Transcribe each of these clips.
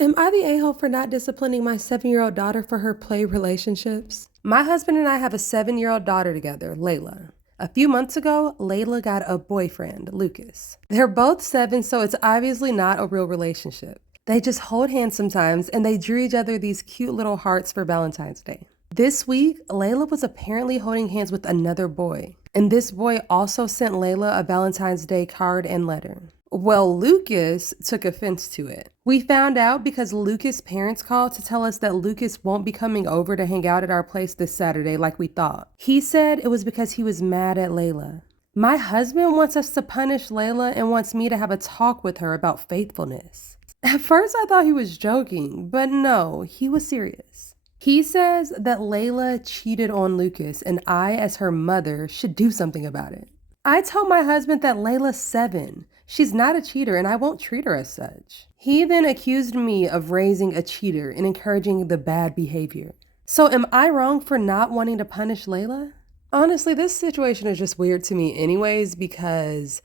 Am I the a-hole for not disciplining my 7-year-old daughter for her play relationships? My husband and I have a 7-year-old daughter together, Layla. A few months ago, Layla got a boyfriend, Lucas. They're both 7, so it's obviously not a real relationship. They just hold hands sometimes, and they drew each other these cute little hearts for Valentine's Day. This week, Layla was apparently holding hands with another boy, and this boy also sent Layla a Valentine's Day card and letter. Well, Lucas took offense to it. We found out because Lucas' parents called to tell us that Lucas won't be coming over to hang out at our place this Saturday like we thought. He said it was because he was mad at Layla. My husband wants us to punish Layla and wants me to have a talk with her about faithfulness. At first I thought he was joking, but no, he was serious. He says that Layla cheated on Lucas and I, as her mother, should do something about it. I told my husband that Layla's 7. She's not a cheater and I won't treat her as such. He then accused me of raising a cheater and encouraging the bad behavior. So am I wrong for not wanting to punish Layla? Honestly, this situation is just weird to me anyways because,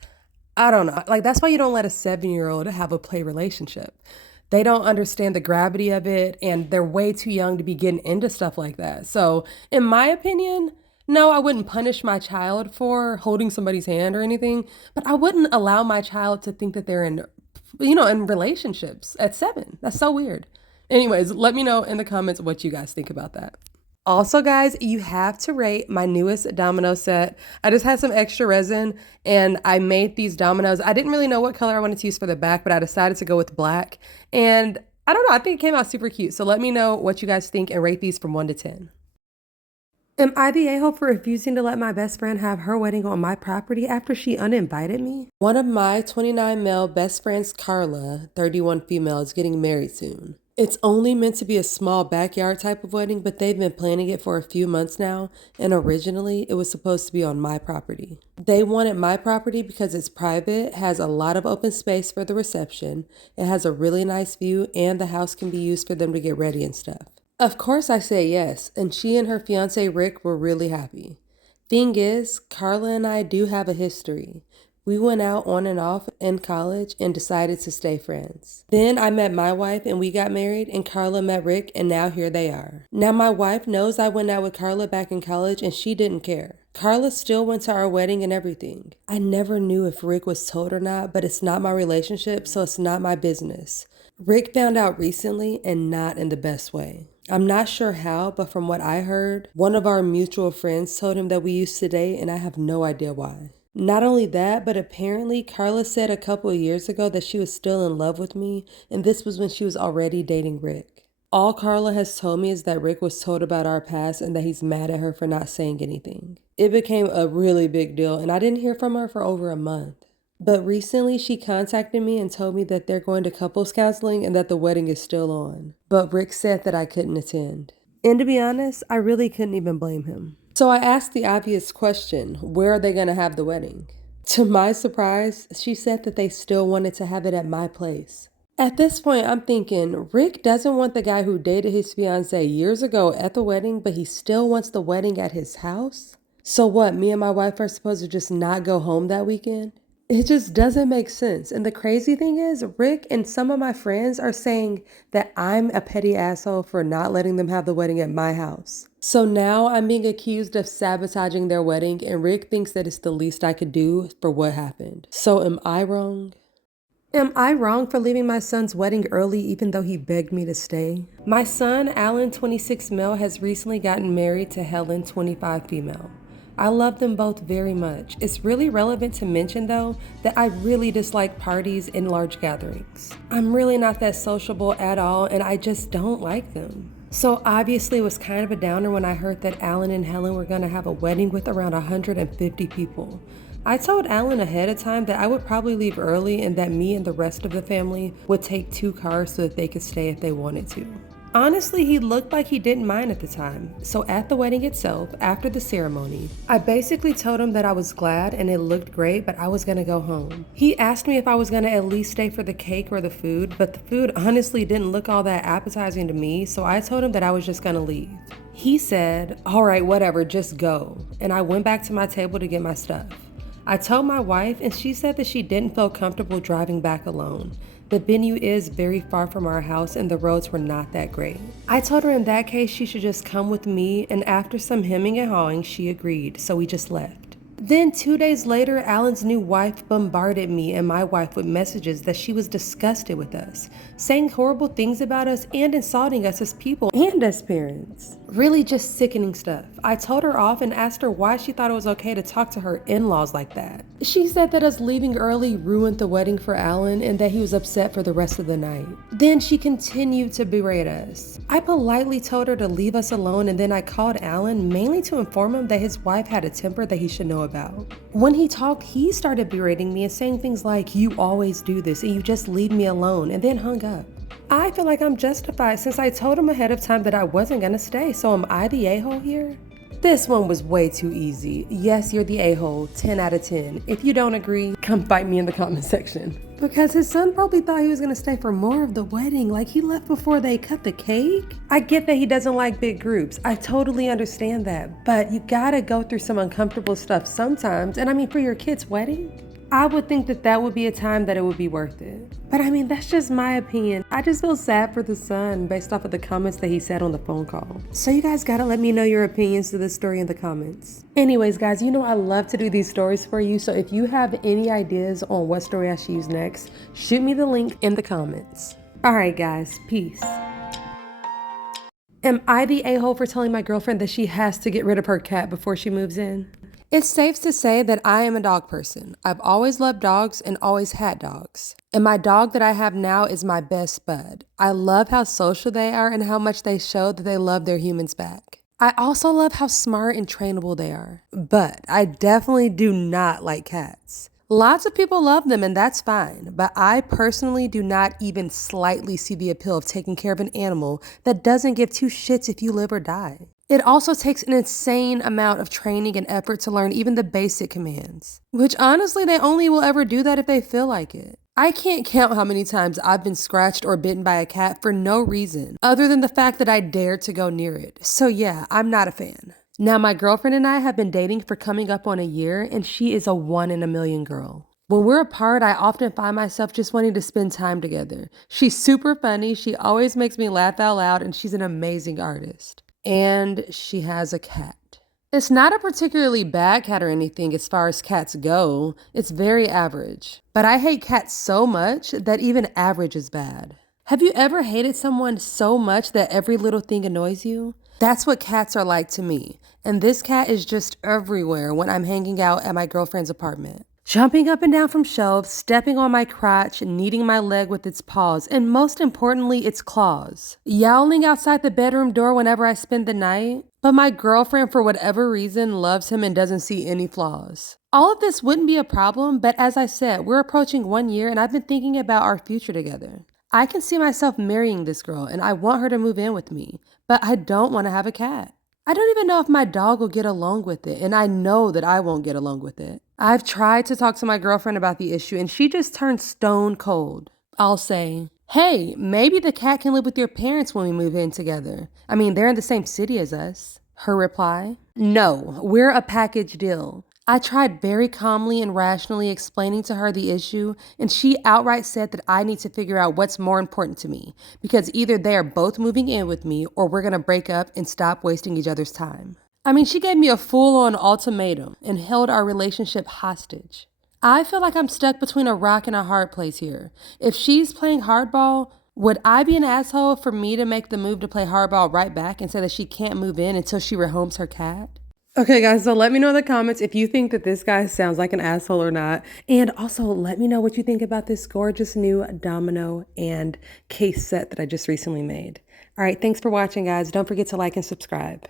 I don't know, like that's why you don't let a 7-year-old have a play relationship. They don't understand the gravity of it and they're way too young to be getting into stuff like that. So in my opinion, no, I wouldn't punish my child for holding somebody's hand or anything, but I wouldn't allow my child to think that they're in relationships at 7. That's so weird. Anyways, let me know in the comments what you guys think about that. Also, guys, you have to rate my newest domino set. I just had some extra resin and I made these dominoes. I didn't really know what color I wanted to use for the back, but I decided to go with black. And I don't know, I think it came out super cute. So let me know what you guys think and rate these from 1 to 10. Am I the a-hole for refusing to let my best friend have her wedding on my property after she uninvited me? One of my 29 male best friends, Carla, 31 female, is getting married soon. It's only meant to be a small backyard type of wedding, but they've been planning it for a few months now, and originally it was supposed to be on my property. They wanted my property because it's private, has a lot of open space for the reception, it has a really nice view, and the house can be used for them to get ready and stuff. Of course I said yes, and she and her fiance Rick were really happy. Thing is, Carla and I do have a history. We went out on and off in college and decided to stay friends. Then I met my wife and we got married, and Carla met Rick, and now here they are. Now my wife knows I went out with Carla back in college and she didn't care. Carla still went to our wedding and everything. I never knew if Rick was told or not, but it's not my relationship, so it's not my business. Rick found out recently and not in the best way. I'm not sure how, but from what I heard, one of our mutual friends told him that we used to date, and I have no idea why. Not only that, but apparently Carla said a couple of years ago that she was still in love with me, and this was when she was already dating Rick. All Carla has told me is that Rick was told about our past and that he's mad at her for not saying anything. It became a really big deal, and I didn't hear from her for over a month. But recently she contacted me and told me that they're going to couples counseling and that the wedding is still on. But Rick said that I couldn't attend. And to be honest, I really couldn't even blame him. So I asked the obvious question, where are they going to have the wedding? To my surprise, she said that they still wanted to have it at my place. At this point, I'm thinking, Rick doesn't want the guy who dated his fiance years ago at the wedding, but he still wants the wedding at his house? So what, me and my wife are supposed to just not go home that weekend? It just doesn't make sense. And the crazy thing is, Rick and some of my friends are saying that I'm a petty asshole for not letting them have the wedding at my house. So now I'm being accused of sabotaging their wedding, and Rick thinks that it's the least I could do for what happened. So am I wrong? Am I wrong for leaving my son's wedding early even though he begged me to stay? My son, Alan, 26 male, has recently gotten married to Helen, 25 female. I love them both very much. It's really relevant to mention though that I really dislike parties and large gatherings. I'm really not that sociable at all, and I just don't like them. So obviously it was kind of a downer when I heard that Alan and Helen were gonna have a wedding with around 150 people. I told Alan ahead of time that I would probably leave early and that me and the rest of the family would take 2 cars so that they could stay if they wanted to. Honestly, he looked like he didn't mind at the time. So at the wedding itself, after the ceremony, I basically told him that I was glad and it looked great, but I was gonna go home. He asked me if I was gonna at least stay for the cake or the food, but the food honestly didn't look all that appetizing to me, so I told him that I was just gonna leave. He said, "All right, whatever, just go." And I went back to my table to get my stuff. I told my wife and she said that she didn't feel comfortable driving back alone. The venue is very far from our house and the roads were not that great. I told her in that case she should just come with me, and after some hemming and hawing, she agreed, so we just left. Then 2 days later, Alan's new wife bombarded me and my wife with messages that she was disgusted with us, saying horrible things about us and insulting us as people and as parents. Really just sickening stuff. I told her off and asked her why she thought it was okay to talk to her in-laws like that. She said that us leaving early ruined the wedding for Alan and that he was upset for the rest of the night. Then she continued to berate us. I politely told her to leave us alone, and then I called Alan mainly to inform him that his wife had a temper that he should know about. When he talked, he started berating me and saying things like, "You always do this and you just leave me alone," and then hung up. I feel like I'm justified since I told him ahead of time that I wasn't gonna stay, so am I the a-hole here? This one was way too easy. Yes, you're the a-hole, 10 out of 10. If you don't agree, come fight me in the comment section. Because his son probably thought he was gonna stay for more of the wedding, like he left before they cut the cake. I get that he doesn't like big groups. I totally understand that, but you gotta go through some uncomfortable stuff sometimes, and I mean for your kid's wedding? I would think that that would be a time that it would be worth it. But I mean, that's just my opinion. I just feel sad for the son based off of the comments that he said on the phone call. So you guys gotta let me know your opinions to this story in the comments. Anyways, guys, you know I love to do these stories for you. So if you have any ideas on what story I should use next, shoot me the link in the comments. All right, guys, peace. Am I the a-hole for telling my girlfriend that she has to get rid of her cat before she moves in? It's safe to say that I am a dog person. I've always loved dogs and always had dogs. And my dog that I have now is my best bud. I love how social they are and how much they show that they love their humans back. I also love how smart and trainable they are. But I definitely do not like cats. Lots of people love them and that's fine, but I personally do not even slightly see the appeal of taking care of an animal that doesn't give two shits if you live or die. It also takes an insane amount of training and effort to learn even the basic commands, which honestly they only will ever do that if they feel like it. I can't count how many times I've been scratched or bitten by a cat for no reason other than the fact that I dared to go near it. So yeah, I'm not a fan. Now my girlfriend and I have been dating for coming up on a year, and she is a 1 in a million girl. When we're apart, I often find myself just wanting to spend time together. She's super funny, she always makes me laugh out loud, and she's an amazing artist. And she has a cat. It's not a particularly bad cat or anything as far as cats go. It's very average. But I hate cats so much that even average is bad. Have you ever hated someone so much that every little thing annoys you? That's what cats are like to me. And this cat is just everywhere when I'm hanging out at my girlfriend's apartment. Jumping up and down from shelves, stepping on my crotch, kneading my leg with its paws, and most importantly, its claws. Yowling outside the bedroom door whenever I spend the night. But my girlfriend, for whatever reason, loves him and doesn't see any flaws. All of this wouldn't be a problem, but as I said, we're approaching 1 year and I've been thinking about our future together. I can see myself marrying this girl and I want her to move in with me, but I don't want to have a cat. I don't even know if my dog will get along with it, and I know that I won't get along with it. I've tried to talk to my girlfriend about the issue and she just turns stone cold. I'll say, "Hey, maybe the cat can live with your parents when we move in together. I mean, they're in the same city as us." Her reply, "No, we're a package deal." I tried very calmly and rationally explaining to her the issue, and she outright said that I need to figure out what's more important to me, because either they are both moving in with me or we're gonna break up and stop wasting each other's time. I mean, she gave me a full-on ultimatum and held our relationship hostage. I feel like I'm stuck between a rock and a hard place here. If she's playing hardball, would I be an asshole for me to make the move to play hardball right back and say that she can't move in until she rehomes her cat? Okay, guys, so let me know in the comments if you think that this guy sounds like an asshole or not. And also let me know what you think about this gorgeous new domino and case set that I just recently made. All right, thanks for watching, guys. Don't forget to like and subscribe.